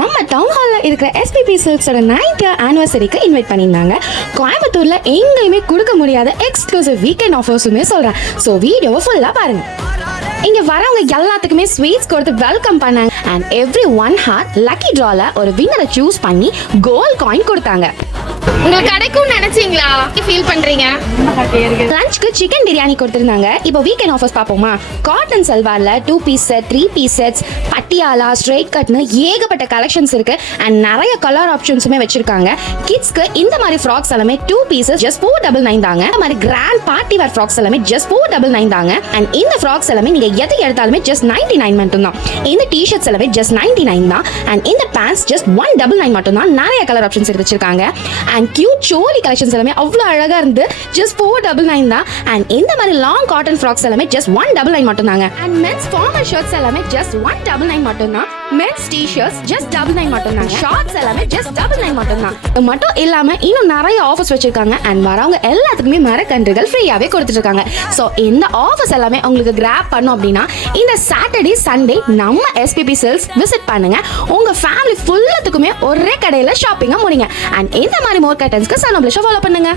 நம்ம டவுன் ஹாலில் இருக்கிற எஸ்பிபி சில்க்ஸோட 9th year ஆனிவர்சரிக்கு இன்வைட் பண்ணியிருந்தாங்க. கோயம்புத்தூர்ல எங்கேயுமே கொடுக்க முடியாத எக்ஸ்க்ளூசிவ் வீக்கெண்ட் ஆஃபர்ஸுமே சொல்றேன். ஸோ வீடியோவை ஃபுல்லா பாருங்க. இங்க வரவங்க எல்லாத்துக்குமே ஸ்வீட்ஸ் கொடுத்து வெல்கம் பண்ணாங்க. And everyone heart lucky டிரால ஒரு வின்னரை சூஸ் பண்ணி கோல்ட் காயின் கொடுத்தாங்க. உங்களுக்கு கிடைக்கும் நினைச்சீங்களா? ஃபீல் பண்றீங்க? லஞ்சுக்கு சிக்கன் பிரியாணி கொடுத்திருந்தாங்க. இப்போ வீக்கெண்ட் ஆஃபர்ஸ் பார்ப்போமா? காட்டன் சல்வார்ல 2 piece set, 3 piece sets, Patiala, straight கட்னு ஏகப்பட்ட கலெக்ஷன்ஸ் இருக்கு. அண்ட் நிறைய கலர் ஆப்ஷன்ஸுமே வச்சிருக்காங்க. கிட்ஸ்க்கு இந்த மாதிரி ஃப்ராக்ஸ் எல்லாமே 2 பீசஸ் ஜஸ்ட் 499 தாங்க. இந்த மாதிரி கிராண்ட் பார்ட்டி வேர் ஃப்ராக்ஸ் எல்லாமே ஜஸ்ட் 499 தாங்க. அண்ட் இந்த ஃப்ராக்ஸ் எல்லாமே நீங்க எது எடுத்தாலுமே ஜஸ்ட் 99 மட்டும் தான். இந்த டிஷர்ட்ஸ் எல்லாமே ஜஸ்ட் 99 தான். அண்ட் இந்த பேண்ட்ஸ் ஜஸ்ட் 199 மட்டும் தான். நிறைய கலர் ஆப்ஷன்ஸ் வச்சிருக்காங்க. அண்ட் கியூட் சோலி கலெக்ஷன்ஸ் எல்லாமே அவ்வளோ அழகா இருந்து ஜஸ்ட் 499 தான். அண்ட் இந்த மாதிரி லாங் காட்டன் ஃப்ராக்ஸ் எல்லாமே ஜஸ்ட் 199 மட்டும் தாங்க. அண்ட் மென்ஸ் ஃபார்மல் ஷர்ட்ஸ் எல்லாமே ஜஸ்ட் 199 மட்டும் தான். மென்ஸ் டி-ஷர்ட்ஸ் ஜஸ்ட் 99 மட்டும் தான். ஷார்ட்ஸ் எல்லாமே ஜஸ்ட் 99 மட்டும் தான். இது மட்டும் இல்லாம இன்னும் நிறைய ஆஃபர்ஸ் வச்சிருக்காங்க. அண்ட் வரவங்க எல்லாத்துக்குமே மரக்கன்றுகள் ஃப்ரீயாவே கொடுத்துட்டு இருக்காங்க. ஸோ இந்த ஆஃபர்ஸ் எல்லாமே உங்களுக்கு கிராப் பண்ணும் அப்படின்னா இந்த சாட்டர்டே சண்டே நம்ம எஸ்பிபி சில்க்ஸ் விசிட் பண்ணுங்க. உங்க ஃபேமிலி ஃபுல்லத்துக்குமே ஒரே கடையில் ஷாப்பிங்கா முடிங்க. அண்ட் இந்த மாதிரி மோர் கட்டன்ஸ்க்கு சனோப்ளிஷை ஃபாலோ பண்ணுங்க.